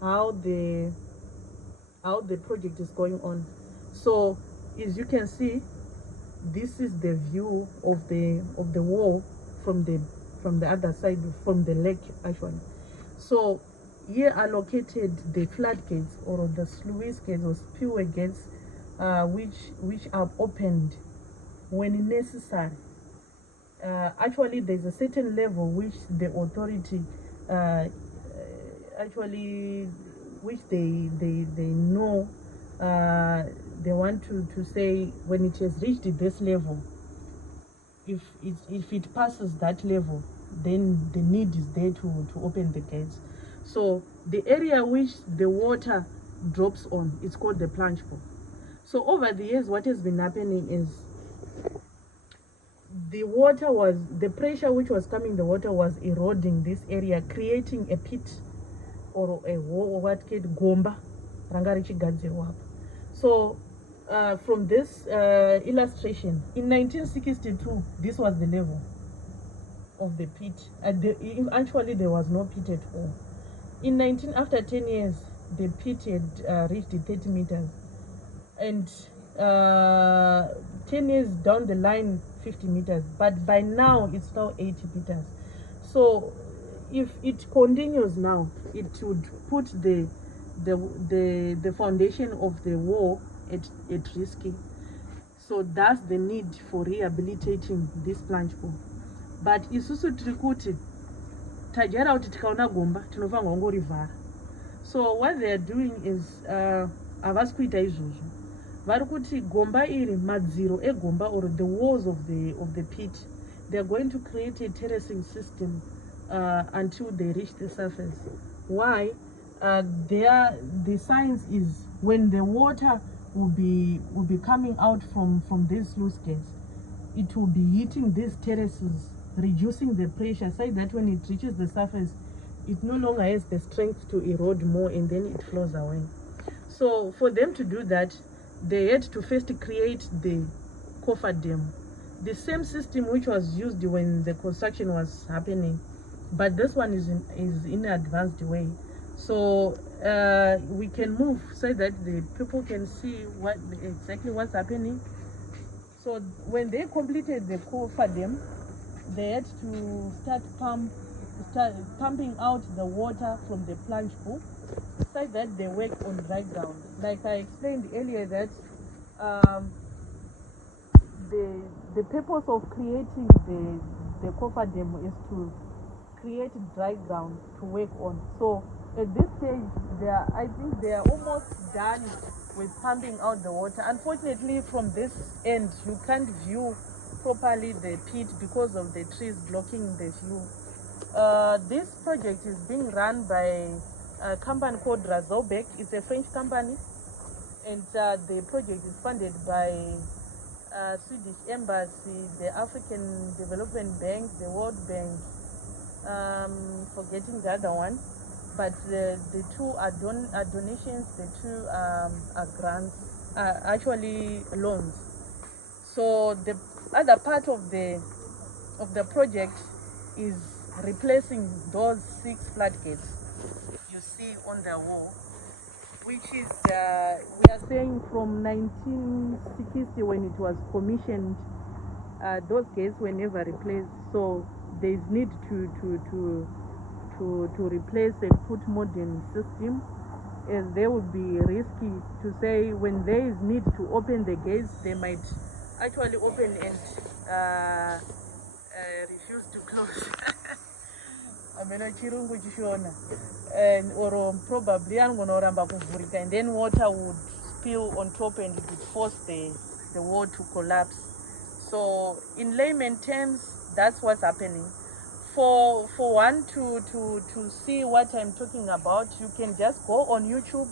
how the project is going on. So as you can see, this is the view of the wall from the other side, from the lake actually. So here are located the floodgates or the sluice gates or spillway gates, which are opened when necessary. Actually, there's a certain level which the authority actually, which they know, they want to say when it has reached this level, if it passes that level, then the need is there to open the gates. So the area which the water drops on, it's called the plunge pool. So over the years, what has been happening is the pressure which was coming, the water was eroding this area, creating a pit or a hole, what called gomba ranga richigadzirwa. So from this illustration, in 1962, this was the level of the pit. Actually, there was no pit at all. After 10 years, the pit had reached 30 meters, and 10 years down the line, 50 meters. But by now, it's now 80 meters. So if it continues now, it would put the foundation of the wall at risk. So that's the need for rehabilitating this plunge pool. But isusu tiri kuti tajara kuti tikaona gomba tinofanirwa kungorivhara. So what they are doing is havasi kuita izvozvo. Vari kuti gomba iri, madziro egomba or the walls of the pit, they are going to create a terracing system until they reach the surface. Why? The science is when the water will be coming out from these sluice gates, it will be hitting these terraces, reducing the pressure, so that when it reaches the surface, it no longer has the strength to erode more, and then it flows away. So for them to do that, they had to first create the Kariba Dam, the same system which was used when the construction was happening, but this one is in an advanced way. So we can move so that the people can see exactly what's happening. So when they completed the Kariba Dam, they had to start pumping out the water from the plunge pool, so that they work on dry ground. Like I explained earlier, that the purpose of creating the Kariba Dam is to create dry ground to work on. So at this stage, I think they are almost done with pumping out the water. Unfortunately, from this end, you can't view properly the pit because of the trees blocking the view. This project is being run by a company called Razobek. It's a French company, and the project is funded by Swedish Embassy, the African Development Bank, the World Bank, forgetting the other one, but the two are donations, the two are grants, actually loans. So the other part of the project is replacing those 6 floodgates you see on the wall, which is we are saying from 1960, when it was commissioned, those gates were never replaced. So there is need to replace and put modern system, and they would be risky to say when there is need to open the gates, they might actually open and refuse to close. Ameno chirungu chishona, and or probably angonoramba kuvurika, and then water would spill on top and it would force the wall to collapse. So in layman terms, that's what's happening. For one to see what I'm talking about, you can just go on YouTube,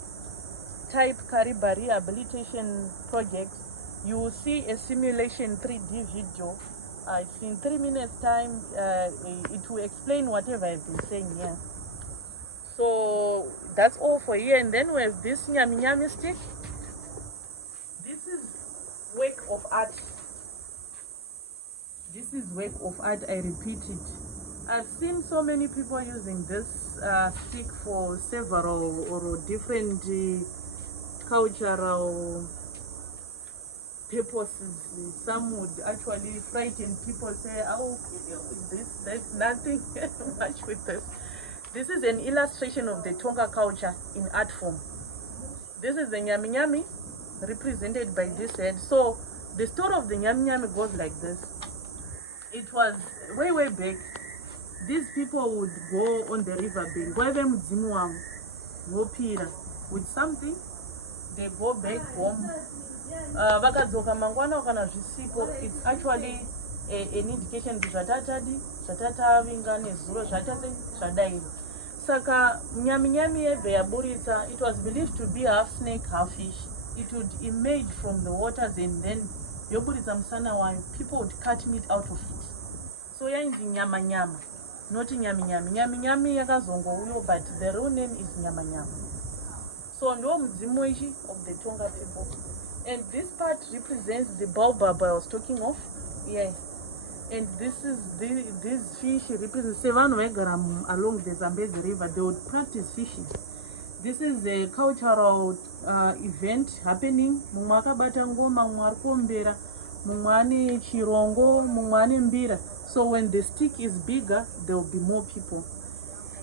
type Kariba Rehabilitation Project. You will see a simulation 3D video. It's in 3 minutes time. It will explain whatever I've been saying here. So that's all for here. And then we have this Nyami Nyami stick. This is work of art. This is work of art, I repeat it. I've seen so many people using this stick for several or different cultural purposes. Some would actually frighten people, say, oh, there's nothing much with this. This is an illustration of the Tonga culture in art form. This is the Nyami Nyami represented by this head. So the story of the Nyami Nyami goes like this. It was way, way back. These people would go on the river bank, with something, they go back home. It's actually an indication Saka Nyami Nyami, it was believed to be half snake, half fish. It would emerge from the waters and then people would cut meat out of it. So yeah, in Nyama Nyama, not Nyami Nyami. Nyami Nyami yakazongo, but the real name is Nyama Nyama. So ndo mzimu of the Tonga people. And this part represents the baobab I was talking of. Yeah. And this fish represents along the Zambezi River. They would practice fishing. This is a cultural event happening. So when the stick is bigger, there will be more people.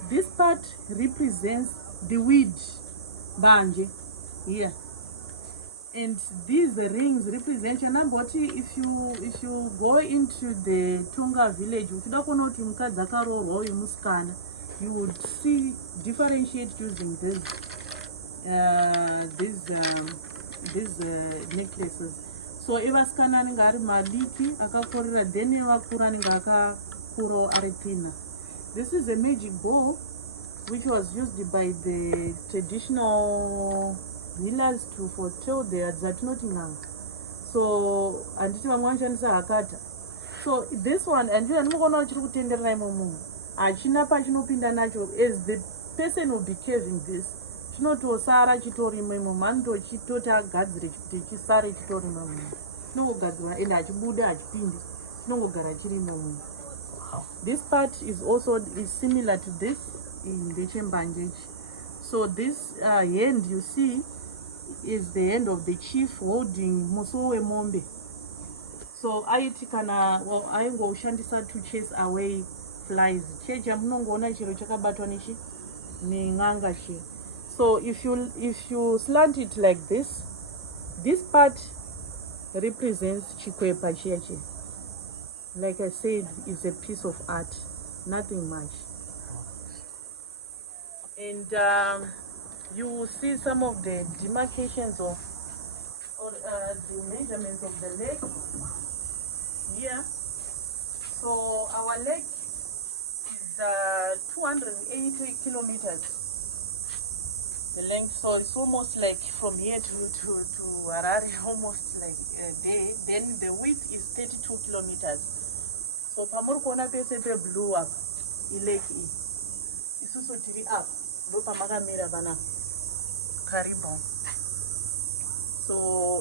This part represents the weed, MBANJE, here. And these rings represent if you go into the Tonga village, you would see differentiate using these necklaces. So evaskana ngari maliki akakorera then evakura ngaka kuro aripina. This is a magic ball which was used by the traditional healers to foretell the Nottingham. So anditi vamwanishandisa hakata. So this one and you anoona chiri kutenderera imomo achina pachinopinda nacho as the person will be carving this chinotosara chitorimo imomo anotochitoti agadzire kuti chisare chitorimo imomo chinongogadzirwa ende achibuda achipindi chinongogara chiri imomo. This part is similar to this in the MBANJE. So this hand you see is the hand of the chief holding muso wemombe. So aiti kana aingoshandisa to chase away flies. Cheja munongoona chiro chakabatwa neng'anga she. So if you slant it like this part represents chikwepa cheche. Like I said, it's a piece of art, nothing much. And you will see some of the demarcations of the measurements of the lake here. So our lake is 283 kilometers, the length. So it's almost like from here to Harare, almost like a day. Then the width is 32 kilometers. So pamurukona pese pe blue up, lake isusu tiri up. Kariba. So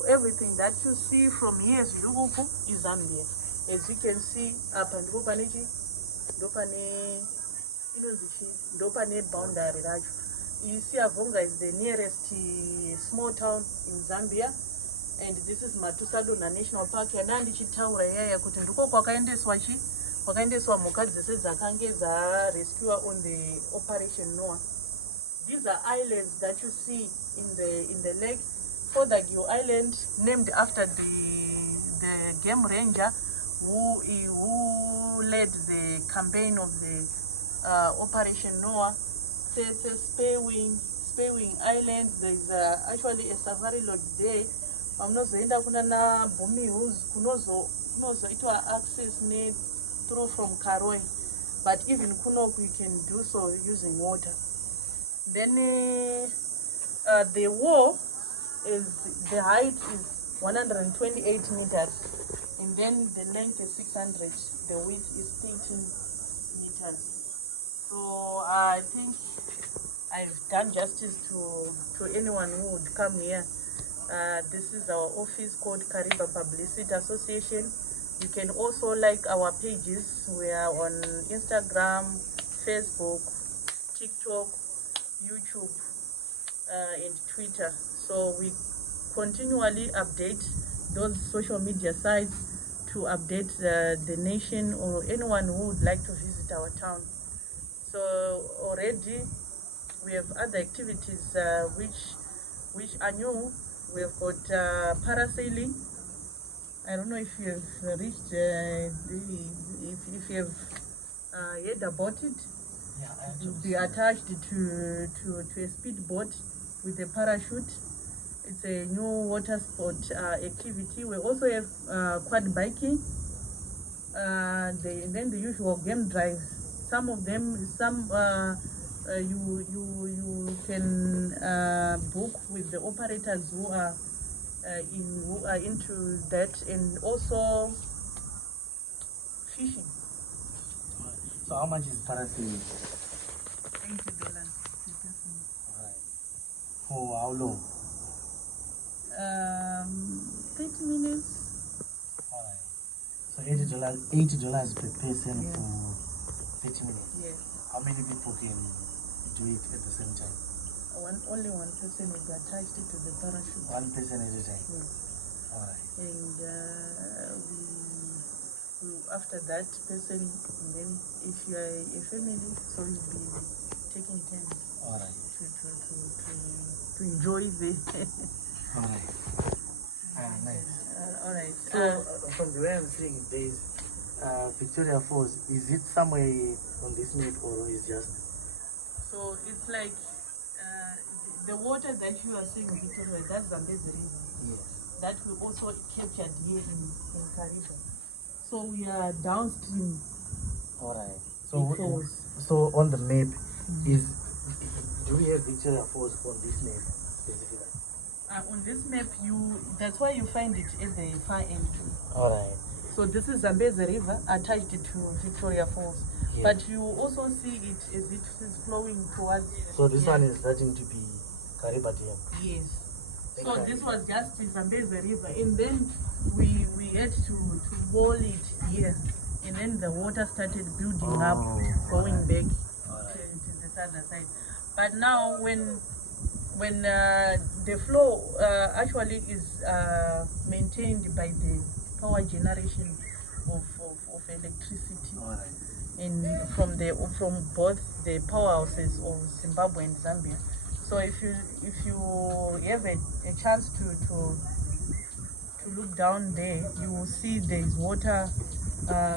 everything that you see from here is Zambia. As you can see, up and Rupanichi, Dopane boundary. You see Avonga is the nearest small town in Zambia, and this is Matusado National Park. Yanandichi Taura ya kutenduko kwakaendeswa mhuka dzese dzakange rescuer on the Operation Noah. These are islands that you see in the lake. Fodagio Island, named after the game ranger who led the campaign of the Operation Noah. Spewing Island. There's actually a safari lodge there. Pamnozoenda kuna na Bumi Hills kunozoitwa access through from Karoi, but even Kunok you can do so using water. Then the wall the height is 128 meters, and then the length is 600. The width is 13 meters. So I think I've done justice to anyone who would come here. This is our office called Kariba Publicity Association. You can also like our pages. We are on Instagram, Facebook, TikTok, YouTube, and Twitter. So we continually update those social media sites to update the nation or anyone who would like to visit our town. So already we have other activities which are new. We have got parasailing. I don't know if you have reached if you have heard about it. Yeah, You'll be attached to a speedboat with a parachute. It's a new water sport activity. We also have quad biking. Then the usual game drives. Some of them, you can book with the operators who are into that, and also fishing. So how much is parasailing? $80. Alright. For how long? 30 minutes. Alright. So $80 per person for 30 minutes. Yes. How many people can do it at the same time? Only one person will be attached to the parachute. One person at a time. Yes. Alright. And we after that person, and then if you are a family, so you'll be taking turns. Alright. To enjoy the. Alright. Nice. Alright. So from the way I'm seeing it, there is Victoria Falls. Is it somewhere on this map or is just? So it's like the water that you are seeing, Victoria, that's Zambezi River. Yes. That we also captured here in Kariba. So we are downstream. Alright. Falls. So on the map, do we have Victoria Falls on this map specifically? On this map, that's why you find it at the far end. Alright. So this is Zambezi River attached to Victoria Falls. Yes. But you also see it as it is flowing towards. So this one is starting to be Kariba Dam. Yes. So this was just Zambezi River, and then we had to wall it here, and then the water started building up, going back to the other side. But now when the flow actually is maintained by the power generation of electricity, and from both the powerhouses of Zimbabwe and Zambia. So if you have a chance to look down there, you will see there is water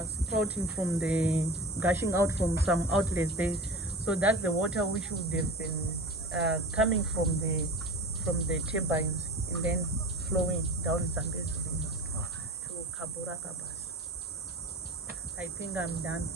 sprouting gushing out from some outlets there. So that's the water which would have been coming from the turbines and then flowing down Zambezi River to Kabura Kabas. I think I'm done.